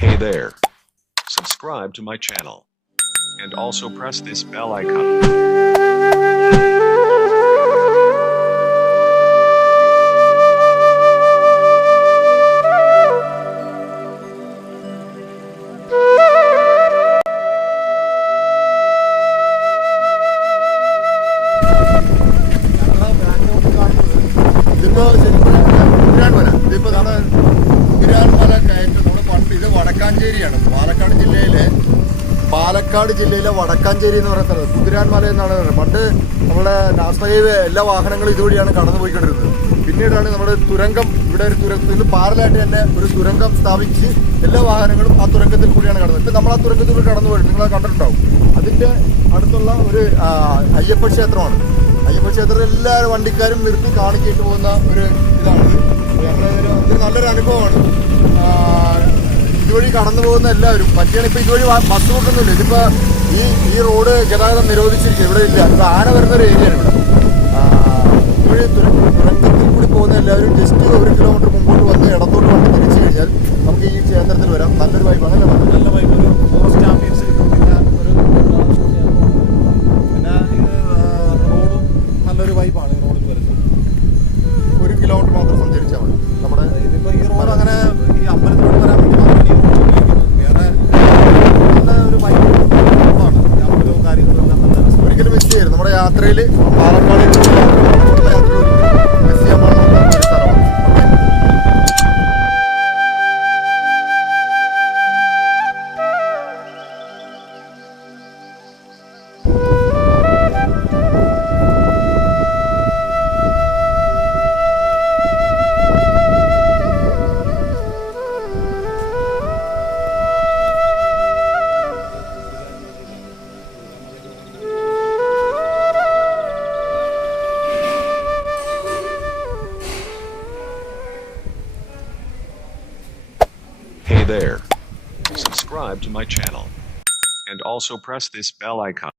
Hey there. Subscribe to my channel. And also press this bell icon. ഇതിപ്പോ നമ്മള് കുതിരാൻമല കയറ്റം നമ്മള് പണ്ട് ഇത് വടക്കാഞ്ചേരിയാണ്. പാലക്കാട് ജില്ലയിലെ വടക്കാഞ്ചേരി എന്ന് പറയുന്ന സ്ഥലത്ത് കുതിരാൻമല എന്നാണ് പറയുന്നത്. പണ്ട് നമ്മളെ നാഷണൽ ഹൈവേ എല്ലാ വാഹനങ്ങളും ഇതുവഴിയാണ് കടന്നു പോയിക്കൊണ്ടിരുന്നത്. പിന്നീടാണ് നമ്മുടെ തുരങ്കം, ഇവിടെ ഒരു തുരങ്കത്തിൽ പാരലായിട്ട് തന്നെ ഒരു തുരങ്കം സ്ഥാപിച്ച് എല്ലാ വാഹനങ്ങളും ആ തുരങ്കത്തിൽ കൂടിയാണ് കടന്നത്. ഇപ്പം നമ്മൾ ആ തുരങ്കത്തിൽ കൂടി കടന്നു പോയിട്ട് നിങ്ങൾ കണ്ടിട്ടുണ്ടാവും. അതിൻ്റെ അടുത്തുള്ള ഒരു അയ്യപ്പ ക്ഷേത്രമാണ്. അയ്യപ്പ ക്ഷേത്രത്തിൽ എല്ലാ വണ്ടിക്കാരും നിർത്തി കാണിച്ചിട്ട് പോകുന്ന ഒരു ഇതാണിത്. ഇതൊരു നല്ലൊരു അനുഭവമാണ്. ഇതുവഴി കടന്നു പോകുന്ന എല്ലാവരും പറ്റിയാണ്. ഇപ്പോൾ ഇതുവഴി ബസ് റൂട്ടൊന്നുമില്ല. ഇതിപ്പോൾ ഈ റോഡ് ഗതാഗതം നിരോധിച്ചിരിക്കുക, ഇവിടെ ഇല്ല. ഇത് ആന വരുന്നൊരു ഏരിയയാണ് ഇവിടെ. ഇതുവഴി തുരങ്കത്തിൽ കൂടി പോകുന്ന എല്ലാവരും ജസ്റ്റ് 1 കിലോമീറ്റർ മുമ്പോട്ട് വന്ന് ഇടത്തോട്ട് വന്ന് തിരിച്ചു കഴിഞ്ഞാൽ നമുക്ക് ഈ ക്ഷേത്രത്തിൽ വരാം. നല്ലൊരു വൈബ്, അങ്ങനെ നല്ല വൈബ്. ഒരു ഫോറസ്റ്റ് ആംബിയൻസ് കിട്ടും. പിന്നെ ഇത് റോഡും നല്ലൊരു വൈബാണ്. ഈ റോഡിൽ വരുന്നത് 1 കിലോമീറ്റർ മാത്രം സഞ്ചരിച്ചാൽ മതി. നമ്മുടെ ഇതിപ്പോൾ ഈ റോഡ് അങ്ങനെ ഈ അമ്പലത്തിലോട്ട് വരാൻ വേണ്ടി മാത്രമാണ് ഈ റോഡ് ഉപയോഗിക്കുന്നത്. വേറെ നല്ല ഒരു വൈബ് റോഡാണ്. ഈ അമ്പലവും കാര്യങ്ങളും എല്ലാം നല്ല രസം. ഒരിക്കലും മിസ് ചെയ്യരുത്. നമ്മുടെ യാത്രയിൽ പാലക്കാട് യാത്ര മിസ് ചെയ്യാൻ പാടുള്ള ഒരു സ്ഥലമാണ്. Hey there. Subscribe to my channel. And also press this bell icon.